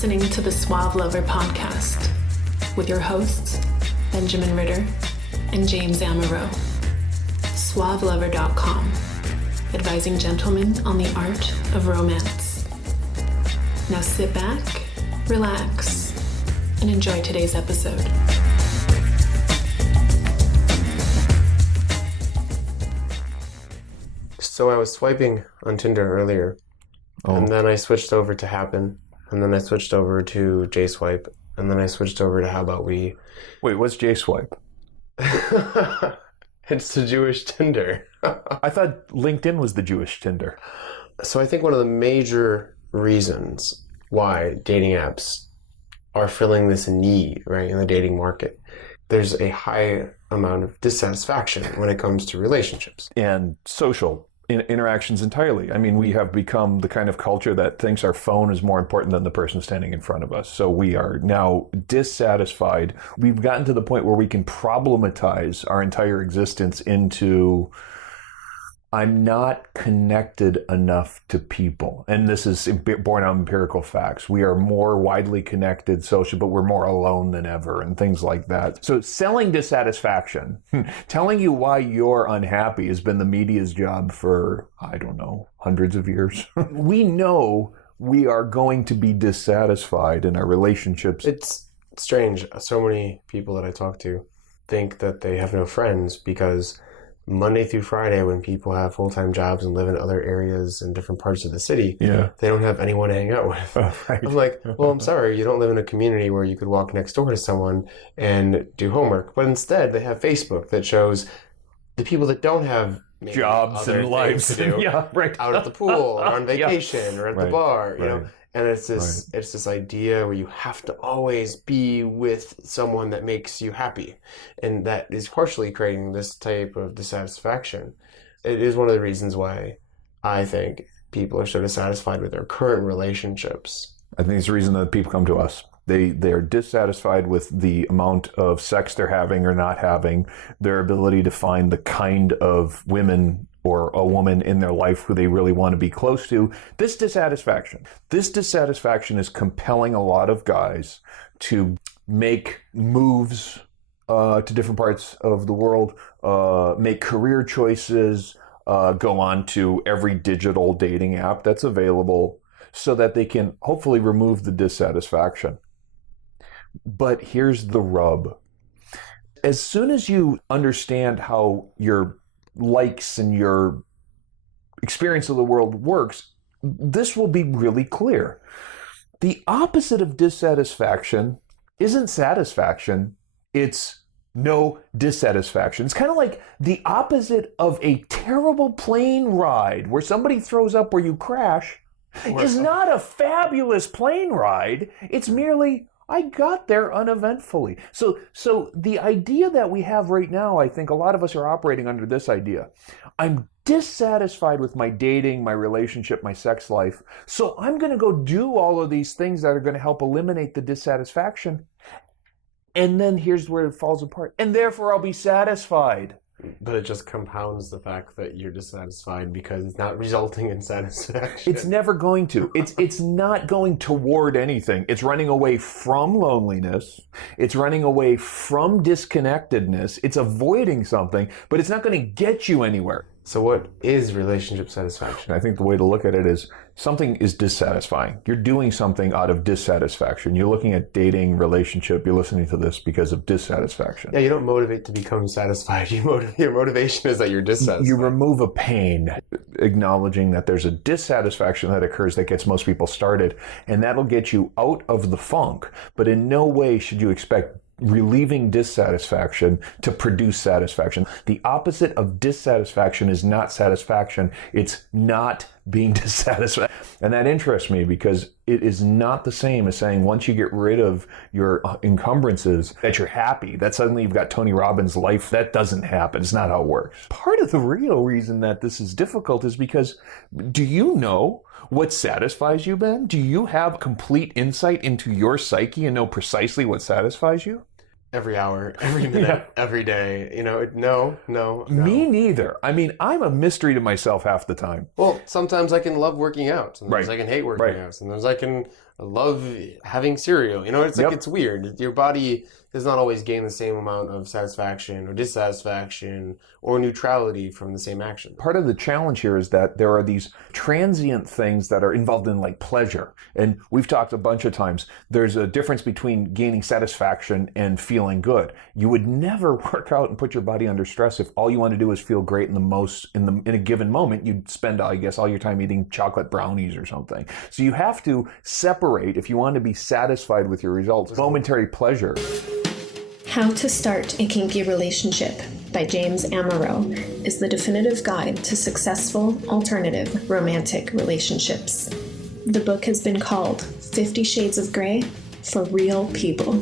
listening to the Suave Lover podcast with your hosts, Benjamin Ritter and James Amaro. SuaveLover.com, advising gentlemen on the art of romance. Now sit back, relax, and enjoy today's episode. So I was swiping on Tinder earlier, and then I switched over to Happen, and then I switched over to JSwipe, and then I switched over to How About We. Wait, what's JSwipe? It's the Jewish Tinder. I thought LinkedIn was the Jewish Tinder. So I think one of the major reasons why dating apps are filling this need, right, in the dating market, there's a high amount of dissatisfaction when it comes to relationships. And social interactions entirely. I mean, we have become the kind of culture that thinks our phone is more important than the person standing in front of us. So we are now dissatisfied. We've gotten to the point where we can problematize our entire existence into, I'm not connected enough to people. And this is born out of empirical facts. We are more widely connected social, but we're more alone than ever and things like that. So selling dissatisfaction, telling you why you're unhappy has been the media's job for, I don't know, hundreds of years. We know we are going to be dissatisfied in our relationships. It's strange. So many people that I talk to think that they have no friends because Monday through Friday, when people have full-time jobs and live in other areas in different parts of the city, they don't have anyone to hang out with. Right. I'm like, well, I'm sorry, you don't live in a community where you could walk next door to someone and do homework. But instead, they have Facebook that shows the people that don't have jobs and lives to do out at the pool or on vacation or at the bar, you know. And it's this idea where you have to always be with someone that makes you happy. And that is partially creating this type of dissatisfaction. It is one of the reasons why I think people are so dissatisfied with their current relationships. I think it's the reason that people come to us. They're dissatisfied with the amount of sex they're having or not having, their ability to find the kind of women or a woman in their life who they really want to be close to. This dissatisfaction is compelling a lot of guys to make moves to different parts of the world, make career choices, go on to every digital dating app that's available so that they can hopefully remove the dissatisfaction. But here's the rub. As soon as you understand how your likes and your experience of the world works, this will be really clear. The opposite of dissatisfaction isn't satisfaction, it's no dissatisfaction. It's kind of like the opposite of a terrible plane ride where somebody throws up where you crash is not a fabulous plane ride. It's merely, I got there uneventfully. So the idea that we have right now, I think a lot of us are operating under this idea. I'm dissatisfied with my dating, my relationship, my sex life. So I'm going to go do all of these things that are going to help eliminate the dissatisfaction. And then here's where it falls apart. And therefore I'll be satisfied. But it just compounds the fact that you're dissatisfied because it's not resulting in satisfaction. It's never going to. It's not going toward anything. It's running away from loneliness. It's running away from disconnectedness. It's avoiding something, but it's not going to get you anywhere. So what is relationship satisfaction? I think the way to look at it is something is dissatisfying. You're doing something out of dissatisfaction. You're looking at dating, relationship. You're listening to this because of dissatisfaction. Yeah, you don't motivate to become satisfied. Your motivation is that you're dissatisfied. You remove a pain, acknowledging that there's a dissatisfaction that occurs that gets most people started, and that'll get you out of the funk. But in no way should you expect relieving dissatisfaction to produce satisfaction. The opposite of dissatisfaction is not satisfaction. It's not being dissatisfied. And that interests me because it is not the same as saying once you get rid of your encumbrances that you're happy, that suddenly you've got Tony Robbins' life. That doesn't happen. It's not how it works. Part of the real reason that this is difficult is because, do you know what satisfies you, Ben? Do you have complete insight into your psyche and know precisely what satisfies you? Every hour, every minute, every day. You know, no. Me neither. I mean, I'm a mystery to myself half the time. Well, sometimes I can love working out. Sometimes I can hate working out. Sometimes I can I love having cereal. You know, it's like, it's weird. Your body does not always gain the same amount of satisfaction or dissatisfaction or neutrality from the same action. Part of the challenge here is that there are these transient things that are involved in like pleasure. And we've talked a bunch of times, there's a difference between gaining satisfaction and feeling good. You would never work out and put your body under stress if all you want to do is feel great in a given moment. You'd spend, I guess, all your time eating chocolate brownies or something. So you have to separate, if you want to be satisfied with your results, momentary pleasure. How to Start a Kinky Relationship by James Amaro is the definitive guide to successful alternative romantic relationships. The book has been called 50 Shades of Grey for real people.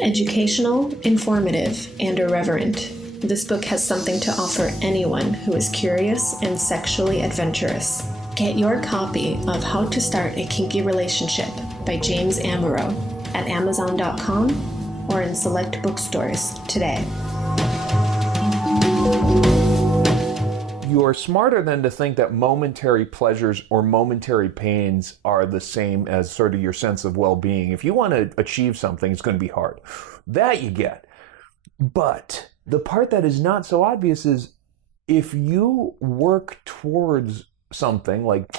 Educational, informative, and irreverent, this book has something to offer anyone who is curious and sexually adventurous. Get your copy of How to Start a Kinky Relationship by James Amaro at Amazon.com or in select bookstores today. You're smarter than to think that momentary pleasures or momentary pains are the same as sort of your sense of well-being. If you want to achieve something, it's going to be hard. That you get. But the part that is not so obvious is if you work towards something like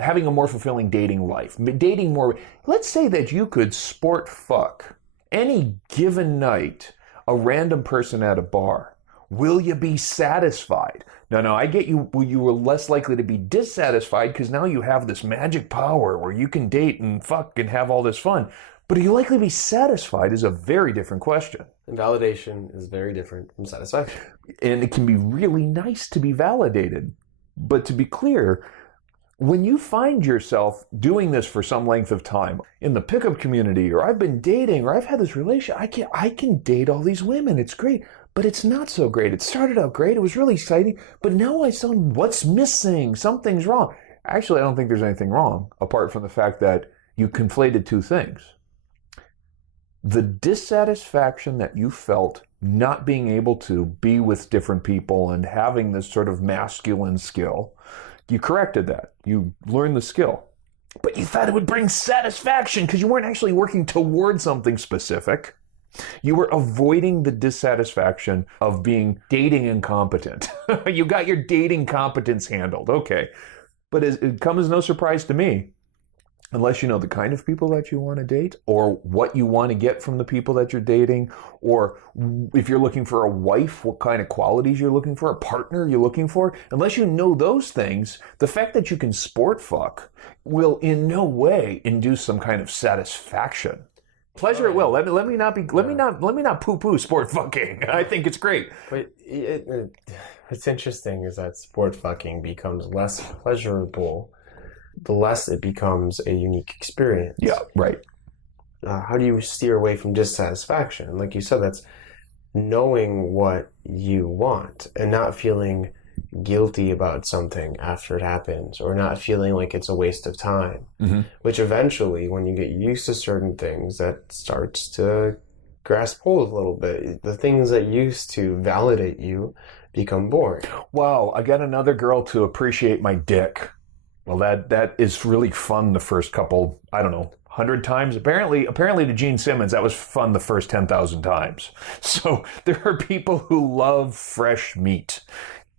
having a more fulfilling dating life, dating more, let's say that you could sport fuck any given night a random person at a bar. Will you be satisfied? No, I get you. You were less likely to be dissatisfied because now you have this magic power where you can date and fuck and have all this fun. But are you likely to be satisfied is a very different question. And validation is very different from satisfaction. And it can be really nice to be validated. But to be clear, when you find yourself doing this for some length of time in the pickup community, or I've been dating, or I've had this relationship, I can date all these women. It's great, but it's not so great. It started out great. It was really exciting, but now I saw what's missing. Something's wrong. Actually, I don't think there's anything wrong, apart from the fact that you conflated two things. The dissatisfaction that you felt not being able to be with different people and having this sort of masculine skill, you corrected that. You learned the skill. But you thought it would bring satisfaction because you weren't actually working towards something specific. You were avoiding the dissatisfaction of being dating incompetent. You got your dating competence handled. Okay. But it comes as no surprise to me, unless you know the kind of people that you want to date, or what you want to get from the people that you're dating, or if you're looking for a wife, what kind of qualities you're looking for, a partner you're looking for. Unless you know those things, the fact that you can sport fuck will in no way induce some kind of satisfaction. Pleasure it will. Let me not poo-poo sport fucking. I think it's great. But what's interesting is that sport fucking becomes less pleasurable the less it becomes a unique experience. Yeah, right. How do you steer away from dissatisfaction? Like you said, that's knowing what you want and not feeling guilty about something after it happens, or not feeling like it's a waste of time, which eventually, when you get used to certain things, that starts to grasp hold a little bit. The things that used to validate you become boring. Wow, I got another girl to appreciate my dick. Well, that is really fun the first couple, 100 times. Apparently to Gene Simmons, that was fun the first 10,000 times. So there are people who love fresh meat.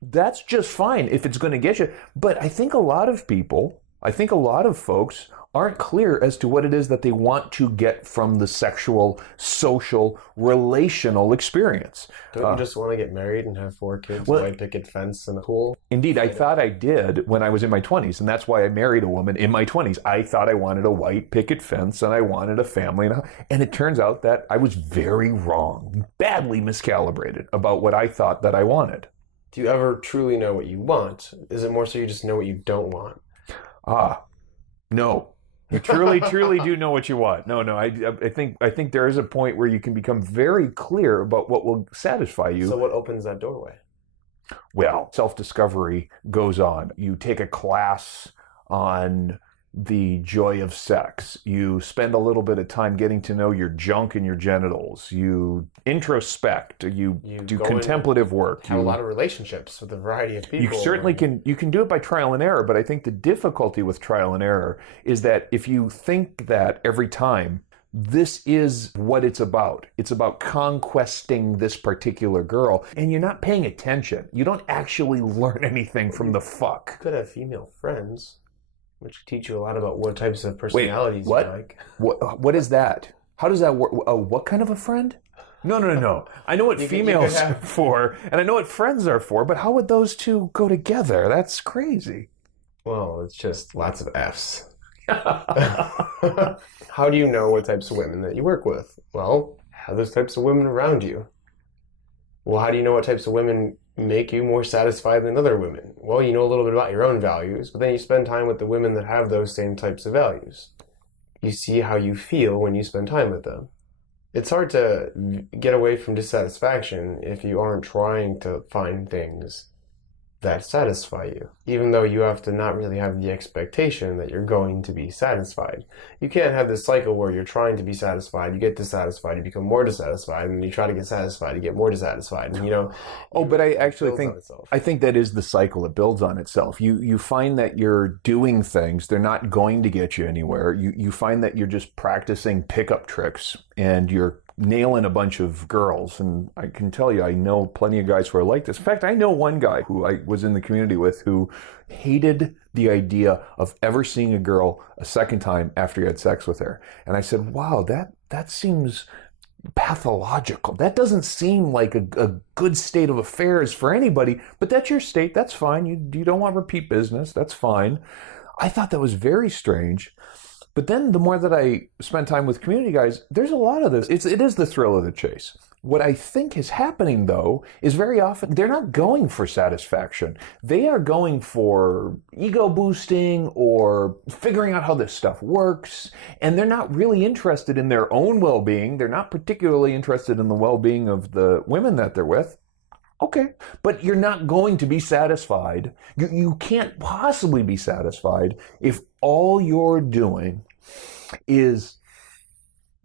That's just fine if it's going to get you. But I think a lot of folks aren't clear as to what it is that they want to get from the sexual, social, relational experience. Don't you just want to get married and have 4 kids, white picket fence, and a pool? Indeed, I thought I did when I was in my 20s, and that's why I married a woman in my 20s. I thought I wanted a white picket fence, and I wanted a family, and it turns out that I was very wrong, badly miscalibrated about what I thought that I wanted. Do you ever truly know what you want? Is it more so you just know what you don't want? No. You truly do know what you want. No. I think there is a point where you can become very clear about what will satisfy you. So what opens that doorway? Well, self-discovery goes on. You take a class on the joy of sex. You spend a little bit of time getting to know your junk and your genitals. You introspect. You do contemplative work. Have a lot of relationships with a variety of people. You certainly can. You can do it by trial and error, but I think the difficulty with trial and error is that if you think that every time, this is what it's about. It's about conquesting this particular girl, and you're not paying attention. You don't actually learn anything from the fuck. You could have female friends, which teach you a lot about what types of personalities what? you like. What is that? How does that work? What kind of a friend? No. I know what females are for, and I know what friends are for, but how would those two go together? That's crazy. Well, it's just lots of F's. How do you know what types of women that you work with? Well, have those types of women around you. Well, how do you know what types of women make you more satisfied than other women? Well, you know a little bit about your own values, but then you spend time with the women that have those same types of values. You see how you feel when you spend time with them. It's hard to get away from dissatisfaction if you aren't trying to find things that satisfy you, even though you have to not really have the expectation that you're going to be satisfied. You can't have this cycle where you're trying to be satisfied, you get dissatisfied, you become more dissatisfied, and you try to get satisfied, you get more dissatisfied. And, but I actually think that is the cycle. It builds on itself. You find that you're doing things, they're not going to get you anywhere. You find that you're just practicing pickup tricks, and you're nailing a bunch of girls. And I can tell you, I know plenty of guys who are like this. In fact, I know one guy who I was in the community with who hated the idea of ever seeing a girl a second time after he had sex with her. And I said, wow, that seems pathological. That doesn't seem like a good state of affairs for anybody, but that's your state. That's fine. You don't want repeat business. That's fine. I thought that was very strange. But then the more that I spend time with community guys, there's a lot of this. It is the thrill of the chase. What I think is happening, though, is very often they're not going for satisfaction. They are going for ego boosting or figuring out how this stuff works. And they're not really interested in their own well-being. They're not particularly interested in the well-being of the women that they're with. Okay, but you're not going to be satisfied. You can't possibly be satisfied if all you're doing is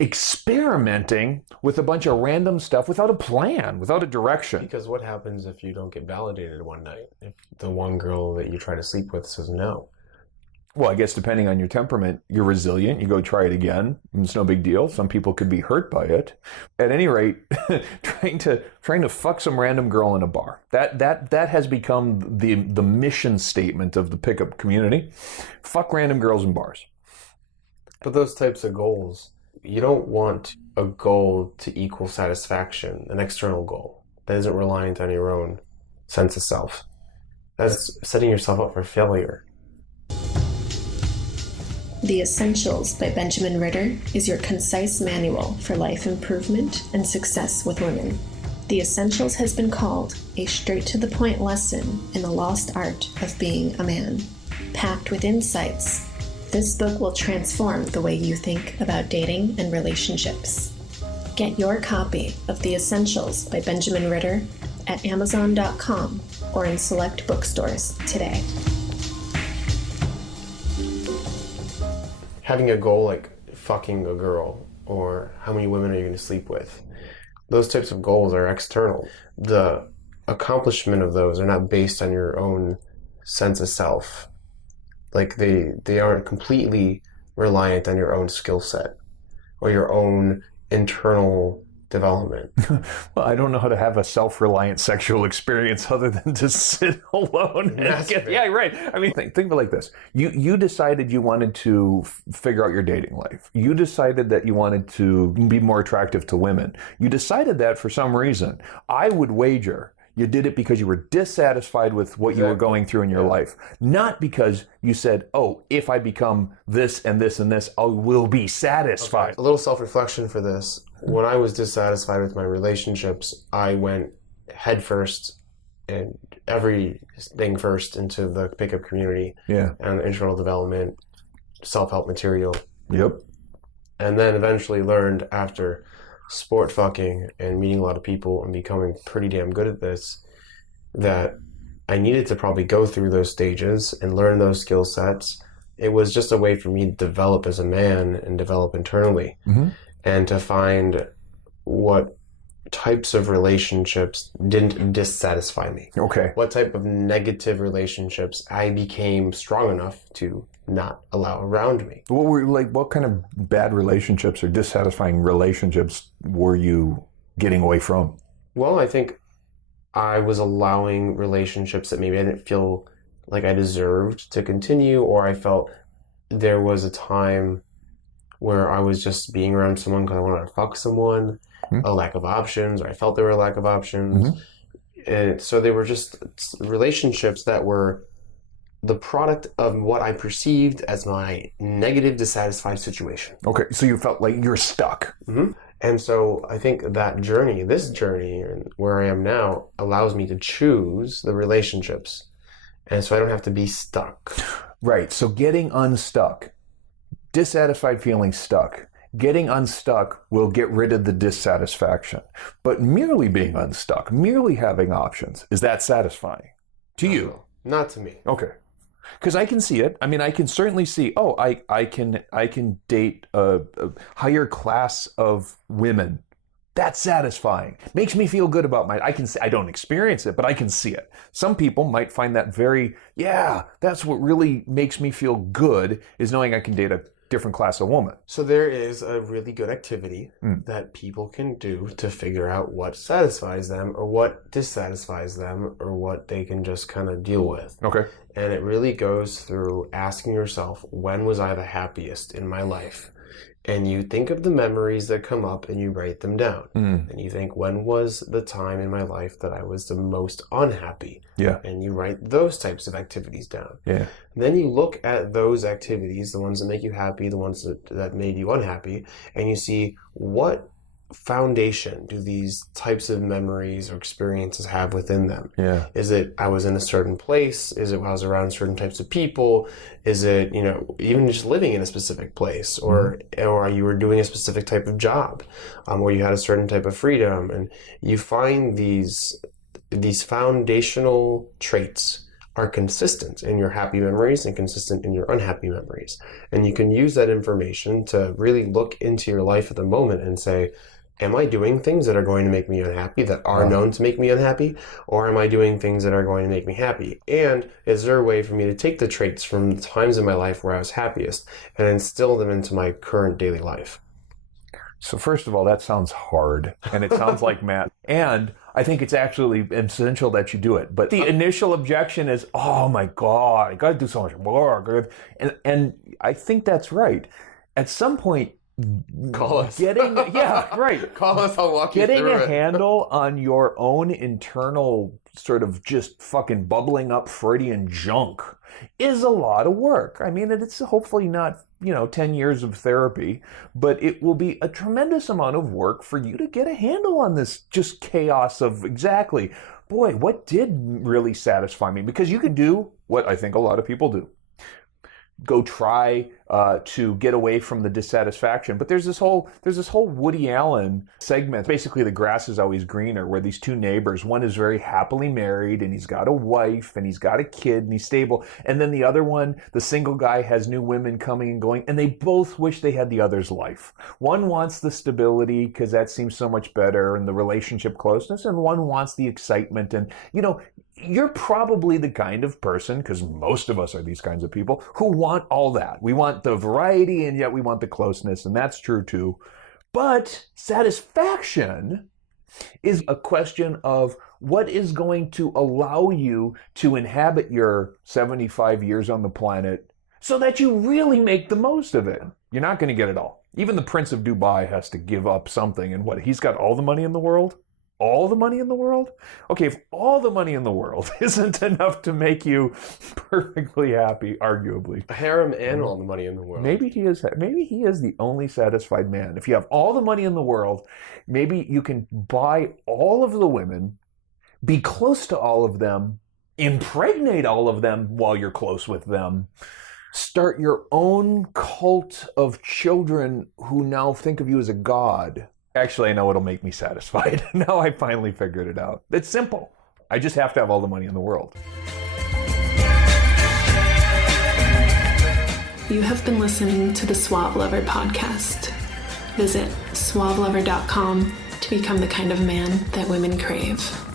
experimenting with a bunch of random stuff without a plan, without a direction. Because what happens if you don't get validated one night? If the one girl that you try to sleep with says no? Well, I guess depending on your temperament, you're resilient. You go try it again. It's no big deal. Some people could be hurt by it. At any rate, trying to fuck some random girl in a bar. That has become the mission statement of the pickup community. Fuck random girls in bars. But those types of goals, you don't want a goal to equal satisfaction, an external goal that isn't reliant on your own sense of self. That's setting yourself up for failure. The Essentials by Benjamin Ritter is your concise manual for life improvement and success with women. The Essentials has been called a straight-to-the-point lesson in the lost art of being a man. Packed with insights, this book will transform the way you think about dating and relationships. Get your copy of The Essentials by Benjamin Ritter at Amazon.com or in select bookstores today. Having a goal like fucking a girl or how many women are you going to sleep with, those types of goals are external. The accomplishment of those are not based on your own sense of self. Like they aren't completely reliant on your own skill set or your own internal development. Well, I don't know how to have a self-reliant sexual experience other than to sit alone. Yeah, right. I mean, think of it like this. You decided you wanted to figure out your dating life. You decided that you wanted to be more attractive to women. You decided that for some reason. I would wager you did it because you were dissatisfied with what you were going through in your life. Not because you said, oh, if I become this and this and this, I will be satisfied. Okay. A little self-reflection for this. When I was dissatisfied with my relationships, I went headfirst and everything first into the pickup community. Yeah. And internal development, self-help material. Yep. And then eventually learned after sport fucking and meeting a lot of people and becoming pretty damn good at this, that I needed to probably go through those stages and learn those skill sets it was just a way for me to develop as a man and develop internally, and to find what types of relationships didn't dissatisfy me. Okay. What type of negative relationships I became strong enough to not allow around me. What kind of bad relationships or dissatisfying relationships were you getting away from? Well, I think I was allowing relationships that maybe I didn't feel like I deserved to continue, or I felt there was a time where I was just being around someone because I wanted to fuck someone, a lack of options, or I felt there were a lack of options. And so they were just relationships that were the product of what I perceived as my negative, dissatisfied situation. Okay, so you felt like you're stuck. And so I think that journey, this journey, and where I am now, allows me to choose the relationships. And so I don't have to be stuck. Right, so getting unstuck, dissatisfied feeling stuck, getting unstuck will get rid of the dissatisfaction. But merely being unstuck, merely having options, is that satisfying to you? Not to me. Okay. Because I can see it. I mean, I can certainly see, I can date a higher class of women. That's satisfying. Makes me feel good about I don't experience it, but I can see it. Some people might find that that's what really makes me feel good, is knowing I can date a different class of woman. So there is a really good activity that people can do to figure out what satisfies them or what dissatisfies them or what they can just kind of deal with. Okay. And it really goes through asking yourself, when was I the happiest in my life? And you think of the memories that come up and you write them down. And you think, when was the time in my life that I was the most unhappy? Yeah. And you write those types of activities down. Yeah. And then you look at those activities, the ones that make you happy, the ones that made you unhappy, and you see, what foundation do these types of memories or experiences have within them? Yeah. Is it I was in a certain place? Is it I was around certain types of people? Is it, even just living in a specific place, or you were doing a specific type of job, where you had a certain type of freedom? And you find these foundational traits are consistent in your happy memories and consistent in your unhappy memories. And you can use that information to really look into your life at the moment and say, am I doing things that are going to make me unhappy, that are known to make me unhappy? Or am I doing things that are going to make me happy? And is there a way for me to take the traits from the times in my life where I was happiest and instill them into my current daily life? So first of all, that sounds hard, and it sounds like Matt. And I think it's actually essential that you do it. But the initial objection is, oh my God, I got to do so much work. And I think that's right. At some point, call us. Call us, I'll walk you through it. Getting a handle on your own internal sort of just fucking bubbling up Freudian junk is a lot of work. I mean, it's hopefully not 10 years of therapy, but it will be a tremendous amount of work for you to get a handle on this just chaos of exactly, boy, what did really satisfy me? Because you can do what I think a lot of people do. Go try to get away from the dissatisfaction. But there's this whole Woody Allen segment. Basically, the grass is always greener, where these two neighbors, one is very happily married and he's got a wife and he's got a kid and he's stable. And then the other one, the single guy, has new women coming and going, and they both wish they had the other's life. One wants the stability because that seems so much better, and the relationship closeness, and one wants the excitement. And, you're probably the kind of person, because most of us are these kinds of people, who want all that. We want the variety, and yet we want the closeness, and that's true too. But satisfaction is a question of what is going to allow you to inhabit your 75 years on the planet so that you really make the most of it. You're not going to get it all. Even the Prince of Dubai has to give up something, and he's got all the money in the world? All the money in the world? Okay, if all the money in the world isn't enough to make you perfectly happy, arguably. A harem and all the money in the world. Maybe he is the only satisfied man. If you have all the money in the world, maybe you can buy all of the women, be close to all of them, impregnate all of them while you're close with them, start your own cult of children who now think of you as a god. Actually, I know what'll make me satisfied. Now I finally figured it out. It's simple. I just have to have all the money in the world. You have been listening to the Suave Lover podcast. Visit suavelover.com to become the kind of man that women crave.